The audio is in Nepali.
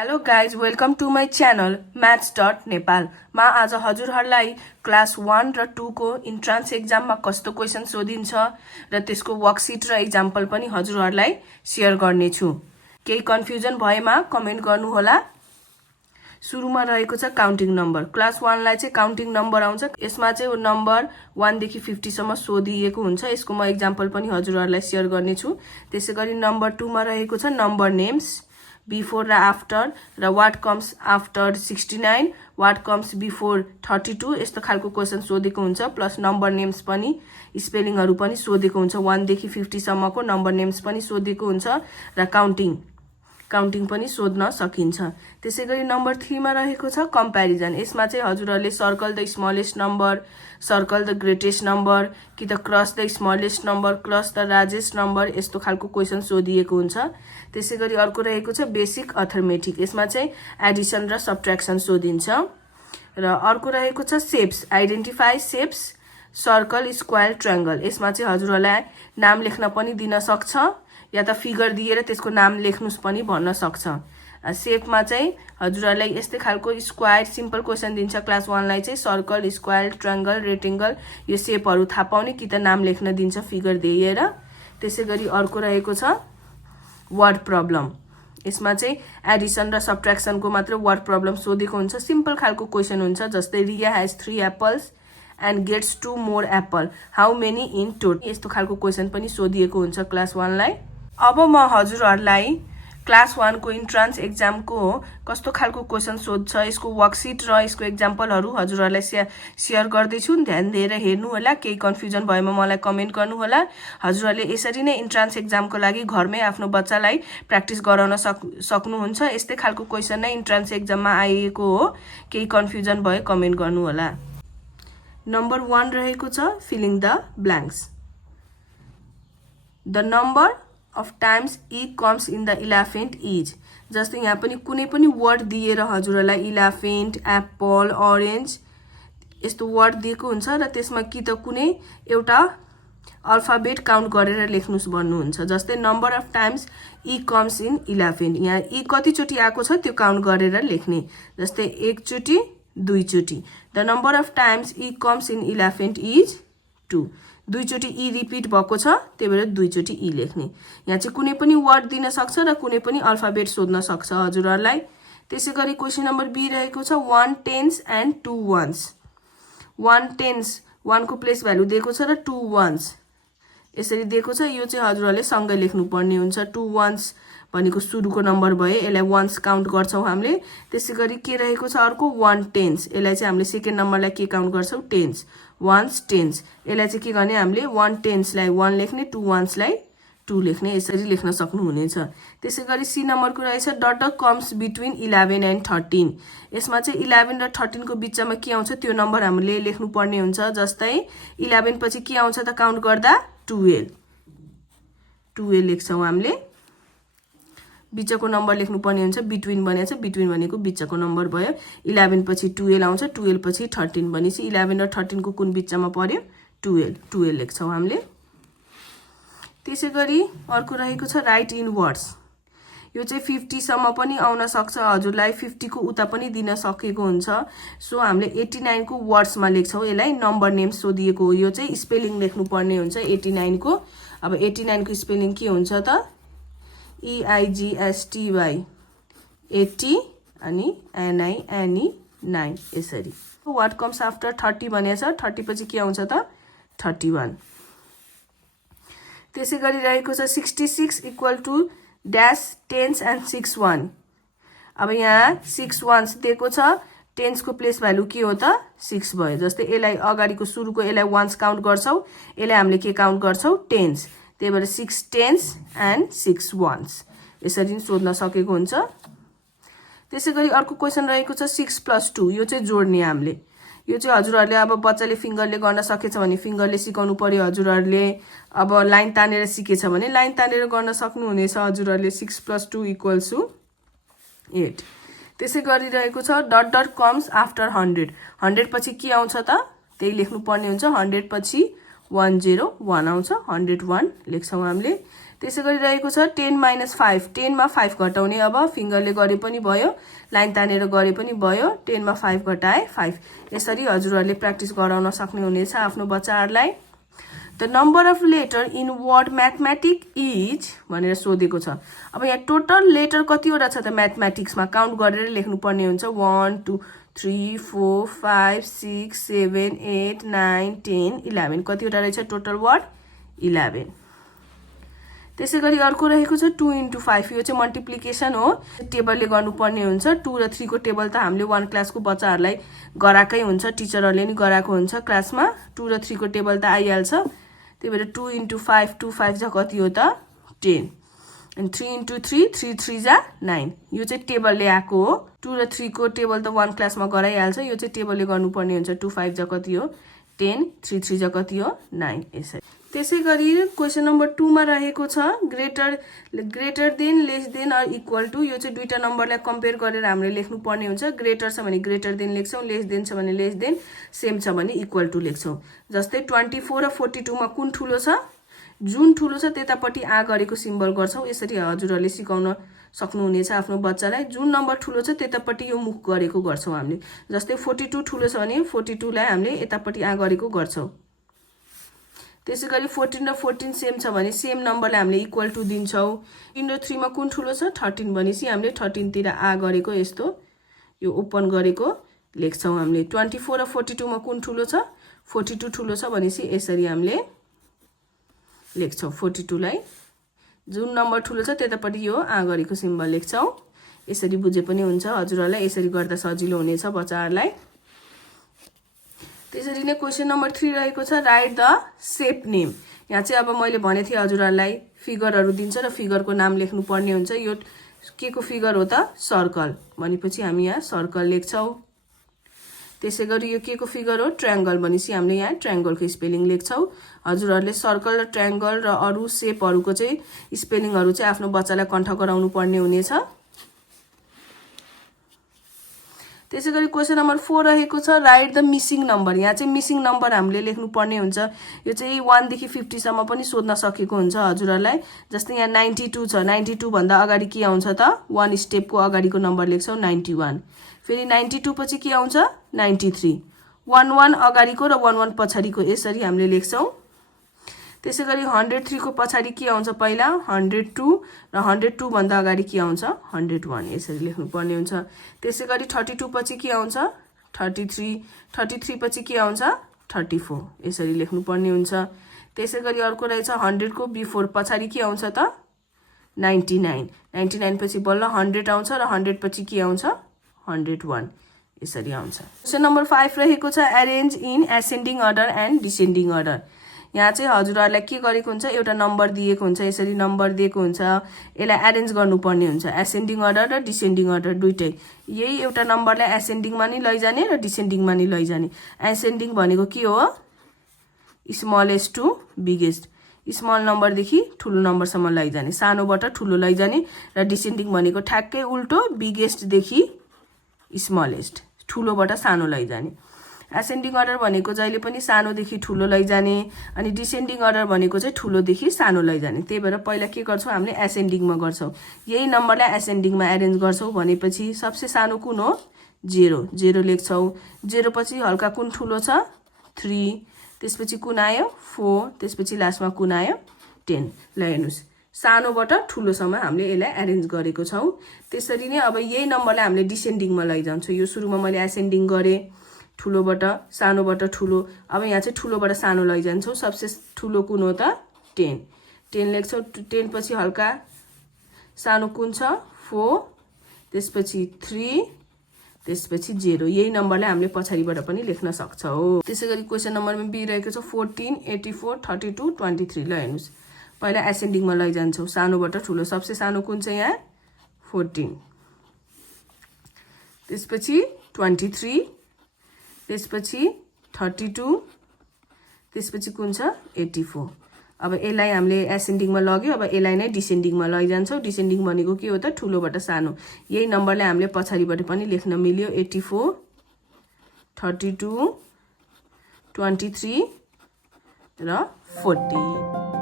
Hello guys welcome to my channel maths.nepal मा आज हजुरहरूलाई क्लास 1 र 2 को इन्ट्रान्स एक्जाममा कस्तो क्वेसन सोधिन्छ र त्यसको वर्कसिट र एक्जाम्पल पनि हजुरहरूलाई शेयर गर्नेछु। केही कन्फ्युजन भएमा कमेन्ट गर्नुहोला। सुरुमा रहेको छ काउन्टिङ नम्बर। क्लास 1 लाई चाहिँ काउन्टिङ नम्बर आउँछ। यसमा चाहिँ नम्बर 1 देखि 50 सम्म सोधिएको हुन्छ। यसको म एक्जाम्पल पनि हजुरहरूलाई शेयर गर्नेछु। त्यसैगरी नम्बर 2 मा रहेको छ नम्बर नेम्स, बिफोर र आफ्टर र what comes after 69, what comes before 32 यस्तो खालको क्वेसन सोधेको हुन्छ। प्लस नम्बर नेम्स पनि स्पेलिङहरू पनि सोधेको हुन्छ। 1 देखि 50 सम्मको नम्बर नेम्स पनि सोधेको हुन्छ र काउन्टिङ पनि सोध्न सकिन्छ। त्यसैगरी नम्बर 3 मा रहेको छ कम्प्यारिजन। यसमा चाहिँ हजुरहरूले circle the smallest number, circle the greatest number कि त cross the smallest number, cross the largest number यस्तो खालको क्वेसन सोधिएको हुन्छ। त्यसैगरी अर्को रहेको छ बेसिक अर्थमेटिक। यसमा चाहिँ एडिसन र सब्ट्र्याक्सन सोधिन्छ। र अर्को रहेको छ ceps, identify ceps, circle, square, triangle. यसमा चाहिँ हजुरहरूलाई नाम लेख्न पनि दिन सक्छ या त फिगर दिएर त्यसको नाम लेख्नुस् पनि भन्न सक्छ। सेपमा चाहिँ हजुरहरूलाई यस्तै खालको स्क्वायर सिम्पल क्वेसन दिन्छ। क्लास 1 लाई चाहिँ सर्कल, स्क्वायर, ट्रायंगल, रेक्टेंगल यो सेपहरू थाहा पाउने कि त नाम लेख्न दिन्छ फिगर दिएर। त्यसैगरी अर्को रहेको छ वर्ड प्रब्लम। यसमा चाहिँ एडिसन र सब्ट्र्याक्सनको मात्र वर्ड प्रब्लम सोधेको हुन्छ। सिम्पल खालको क्वेसन हुन्छ। जस्तै Riya has 3 apples and gets 2 more apple, how many in total यस्तो खालको क्वेसन पनि सोधिएको हुन्छ क्लास 1 लाई। अब म हजुरहरूलाई क्लास 1 को इन्ट्रान्स एक्जामको कस्तो खालको क्वेसन सोध्छ यसको वर्कसिट र यसको एक्जाम्पलहरू हजुरहरूलाई शेयर गर्दैछु। ध्यान दिएर हेर्नु होला। केही कन्फ्युजन भएमा मलाई कमेन्ट गर्नु होला। हजुरहरूले यसरी नै इन्ट्रान्स एक्जामको लागि घरमै आफ्नो बच्चालाई प्र्याक्टिस गराउन सक्नुहुन्छ। यस्तै खालको क्वेसन नै इन्ट्रान्स एक्जाममा आएको हो। केही कन्फ्युजन भए कमेन्ट गर्नु होला। नम्बर 1 रहेको छ feeling the blanks. The number of times e comes in the elephant is। जस्तै यहाँ पनि कुनै पनि वर्ड दिएर हजुरहरूलाई इलेफेन्ट, एप्पल, ऑरेन्ज यस्तो वर्ड दिएको हुन्छ र त्यसमा कि त कुनै एउटा अल्फाबेट काउन्ट गरेर लेख्नुस् भन्नुहुन्छ। जस्तै number of times E comes in elephant, यहाँ ई कतिचोटि आएको छ त्यो काउन्ट गरेर लेख्ने। जस्तै एकचोटि, दुईचोटि। The number of times E comes in elephant is 2। दुईचोटि ई रिपिट भएको छ त्यही भएर दुईचोटि ई लेख्ने। यहाँ चाहिँ कुनै पनि वर्ड दिन सक्छ र कुनै पनि अल्फाबेट सोध्न सक्छ हजुरहरूलाई। त्यसैगरी क्वेसन नम्बर बी रहेको छ 1 टेन्स एन्ड 2 वन्स। 1 टेन्स 1 को प्लेस भ्यालु दिएको छ र 2 वन्स यसरी दिएको छ। यो चाहिँ हजुरहरूले सँगै लेख्नुपर्ने हुन्छ। 2 वन्स भनेको सुरुको नम्बर भयो, यसलाई वन्स काउन्ट गर्छौँ हामीले। त्यसैगरी के रहेको छ अर्को 1 टेन्स, यसलाई चाहिँ हामीले सेकेन्ड नम्बरलाई के काउन्ट गर्छौँ टेन्स, वन्स टेन्स। यसलाई चाहिँ के गर्ने हामीले 1 टेन्सलाई 1 लेख्ने, 2 वन्सलाई 2 लेख्ने, यसरी लेख्न सक्नुहुनेछ। त्यसैगरी सी नम्बरको रहेछ डट कम्स बिट्विन 11 एन्ड 13। यसमा चाहिँ 11 र 13 को बिचमा के आउँछ त्यो नम्बर हामीले लेख्नुपर्ने हुन्छ। जस्तै 11 पछि के आउँछ त काउन्ट गर्दा 12 लेख्छौँ हामीले। बिचको नम्बर लेख्नुपर्ने हुन्छ। बिट्विन भनेको छ, बिट्विन भनेको बिचको नम्बर भयो। 11 पछि 12 आउँछ, 12 पछि 13 भनेपछि 11 र 13 को कुन बिचमा पर्यो 12 लेख्छौँ हामीले। त्यसैगरी अर्को रहेको छ राइट इन वर्ड्स। यो चाहिँ 50 सम्म पनि आउन सक्छ हजुरलाई। 50 को उता पनि दिन सकेको हुन्छ। सो हामीले 89 को वर्ड्समा लेख्छौँ। यसलाई नम्बर नेम सोधिएको हो। यो चाहिँ स्पेलिङ लेख्नुपर्ने हुन्छ 89 को। अब 89 को स्पेलिङ के हुन्छ त EIGSTY 80 अनि NINE 9 यसरी। वाट कम्स आफ्टर 30 भनेछ। 30 पछि के आउँछ त 31। त्यसै गरी रहेको छ 66 equal to dash tens and 6 1। अब यहाँ 6 वन्स दिएको छ, टेन्सको प्लेस भ्यालु के हो त 6 भयो। जस्तै यसलाई अगाडिको सुरुको यसलाई वन्स काउन्ट गर्छौँ, यसलाई हामीले के काउन्ट गर्छौँ टेन्स, त्यही भएर 6 टेन्स एन्ड 6 वन्स यसरी सोध्न सकेको हुन्छ। त्यसै गरी अर्को क्वेसन रहेको छ 6 + 2। यो चाहिँ जोड्ने हामीले। यो चाहिँ हजुरहरूले अब बच्चाले फिङ्गरले गर्न सकेछ भने फिङ्गरले सिकाउनु पर्यो। हजुरहरूले अब लाइन तानेर सिकेछ भने लाइन तानेर गर्न सक्नुहुनेछ हजुरहरूले। 6 + 2 = 8। त्यसै गरी रहेको छ डट कम्स आफ्टर 100। 100 पछि के आउँछ त त्यही लेख्नुपर्ने हुन्छ। 100 पछि 101 आउँछ, 101 लेख्छौँ हामीले। त्यसै गरी रहेको छ 10 - 5 10 मा 5 घटाउने अब फिंगरले गरे पनि भयो लाइन तानेर गरे पनि भयो 10 मा 5 घटाए 5 यसरी हजुरहरुले प्र्याक्टिस गराउन सक्ने हुनेछ आफ्नो बच्चाहरुलाई The number of letter in word mathematics is भनेर सोधेको छ अब यहाँ टोटल लेटर कतिवटा छ त म्याथमेटिक्स मा काउन्ट गरेर लेख्नु पर्ने हुन्छ 1 2 3 4 5 6 7 8 9 10 11 कतिवटा रहेछ टोटल वर्ड 11 त्यसै गरी अर्को रहेको छ 2 * 5 यो चाहिँ मल्टिप्लिकेसन हो टेबलले गर्नुपर्ने हुन्छ 2 र 3 को टेबल त हामीले 1 क्लासको बच्चाहरुलाई गराकै हुन्छ टिचरहरुले नि गराएको हुन्छ क्लासमा 2 र 3 को टेबल त आइहाल्छ त्यही भएर 2 * 5 2 5 जा कति हो त 10 and 3 * 3 3 3 जा 9 यो चाहिँ टेबलले आएको हो 2 र 3 को टेबल त 1 क्लासमा गराइहाल्छ यो चाहिँ टेबलले गर्नुपर्ने हुन्छ 2 5 जा कति हो 10 3 3 जा कति हो 9 यसरी त्यसै गरी क्वेशन नम्बर 2 मा रहेको छ greater than less than or equal to यो चाहिँ दुईटा नम्बरलाई कम्पेयर गरेर हामीले लेख्नु पर्ने हुन्छ ग्रेटर छ भने ग्रेटर देन लेख्छौं लेस देन छ भने लेस देन सेम छ भने इक्वल टु लेख्छौं जस्तै 24 र 42 मा कुन ठुलो छ जुन ठुलो छ त्यतापट्टि आ गरेको सिम्बल गर्छौं यसरी हजुरहरुले सिकाउन सक्नुहुनेछ आफ्नो बच्चालाई जुन नम्बर ठुलो छ त्यतापट्टि यो मुख गरेको गर्छौं हामीले जस्तै 42 ठुलो छ भने 42 लाई हामीले यतापट्टि आ गरेको गर्छौं त्यसै गरी 14 र 14 सेम छ भने सेम नम्बरलाई हामीले इक्वल टु दिन्छौं 3 र 3 मा कुन ठुलो छ 13 भनेसी हामीले 13 तिर आ गरेको यस्तो यो ओपन गरेको लेख्छौं हामीले 24 र 42 मा कुन ठुलो छ 42 ठुलो छ भनेसी यसरी हामीले लेख्छौं 42 लाई जुन नम्बर ठुलो छ त्यतापट्टि यो आ गरेको सिम्बल लेख्छौं यसरी बुझे पनि हुन्छ हजुरहरुलाई यसरी गर्दा सजिलो हुनेछ बच्चाहरुलाई त्यसरी नै क्वेशन नम्बर 3 रहेको छ राइट द शेप नेम यहाँ चाहिँ अब मैले भने थिए हजुरहरुलाई फिगरहरु दिन्छ र फिगरको नाम लेख्नु पर्ने हुन्छ यो के को फिगर हो त सर्कल भनेपछि हामी यहाँ सर्कल लेख्छौं त्यसै गरी यो के को फिगर हो ट्रायंगल भनेसी हामीले यहाँ ट्रायंगलको स्पेलिङ लेख्छौं हजुरहरुले सर्कल र ट्रायंगल र अरु शेपहरुको चाहिँ स्पेलिङहरु चाहिँ आफ्नो बच्चालाई कन्ठ गराउनु पर्ने हुनेछ त्यसै गरी क्वेशन नम्बर 4 रहेको छ राइट द मिसिङ नम्बर यहाँ चाहिँ मिसिङ नम्बर हामीले लेख्नु पर्ने हुन्छ यो चाहिँ 1 देखि 50 सम्म पनि सोध्न सकेको हुन्छ हजुरहरुलाई जस्तै यहाँ 92 छ 92 भन्दा अगाडि के आउँछ त 1 स्टेपको अगाडिको नम्बर लेख्छौं 91 फेरि 92 पछि के आउँछ 93 11 अगाडिको र 11 पछाडीको यसरी हामीले लेख्छौं त्यसै गरी 103 को पछाडी के आउँछ पहिला 102 र 102 भन्दा अगाडि के आउँछ 101 यसरी लेख्नु पर्ने हुन्छ त्यसै गरी 32 पछि के आउँछ 33 पछि के आउँछ 34 यसरी लेख्नु पर्ने हुन्छ त्यसै गरी अर्को रहेछ 100 को बिफोर पछाडी के आउँछ त 99 पछि बल्ल 100 आउँछ र 100 पछि के आउँछ 101 यसरी आउँछ क्वेशन नम्बर 5 रहेको छ arrange in ascending order and descending order यहाँ चाहिँ हजुरहरुलाई के गरेको हुन्छ एउटा नम्बर दिएको हुन्छ यसरी नम्बर दिएको हुन्छ यसलाई अरेन्ज गर्नुपर्ने हुन्छ एसेन्डिङ अर्डर र डिसेन्डिङ अर्डर दुईटै यही एउटा नम्बरलाई एसेन्डिङमा नि लैजाने र डिसेन्डिङमा नि लैजाने एसेन्डिङ भनेको के हो smallest to biggest small number देखि ठुलो नम्बरसम्म लैजाने सानोबाट ठुलो लैजाने र डिसेन्डिङ भनेको ठ्याक्कै उल्टो बिगेस्ट देखि स्मलेस्ट ठुलोबाट सानो लैजाने एसेन्डिङ अर्डर भनेको जहिले पनि सानो देखि ठुलो लैजाने अनि डिसेन्डिङ अर्डर भनेको चाहिँ ठुलो देखि सानो लैजाने त्यही भएर पहिला के गर्छौं हामीले एसेन्डिङमा गर्छौं यही नम्बरलाई एसेन्डिङमा अरेन्ज गर्छौं भनेपछि सबसे सानो कुन हो 0 लेख्छौं 0 पछि हल्का कुन ठुलो छ 3 त्यसपछि कुन आयो 4 त्यसपछि लास्टमा कुन आयो 10 ल हेर्नुस् सानोबाट ठुलोसम्म हामीले यसलाई अरेन्ज गरेको छौं त्यसरी नै अब यही नम्बरलाई हामीले डिसेन्डिङमा लैजान्छौं यो सुरुमा मैले एसेन्डिङ गरे ठुलोबाट सानोबाट ठुलो अब यहाँ चाहिँ ठुलोबाट सानो लैजान्छौं सबसे ठुलो कुन हो त 10 लेख्छौं 10 पछि हल्का सानो कुन छ 4 त्यसपछि 3 त्यसपछि 0 यही नम्बरलाई हामीले पछाडीबाट पनि लेख्न सक्छौं त्यसैगरी क्वेशन नम्बरमा बी रहेको छ 14 84 32 23 ल हेर्नुस् पहिला एसेन्डिङमा लैजान्छौं सानोबाट ठुलो सबसे सानो कुन छ यहाँ 14 त्यसपछि 23 त्यसपछि 32 त्यसपछि कुन छ 84 अब यसलाई हामीले एसेन्डिङमा लग्यो अब यसलाई नै डिसेन्डिङमा लैजान्छौं डिसेन्डिङ भनेको के हो त ठुलोबाट सानो यही नम्बरलाई हामीले पछाडीबाट पनि लेख्न मिल्यो 84 32 23 र 40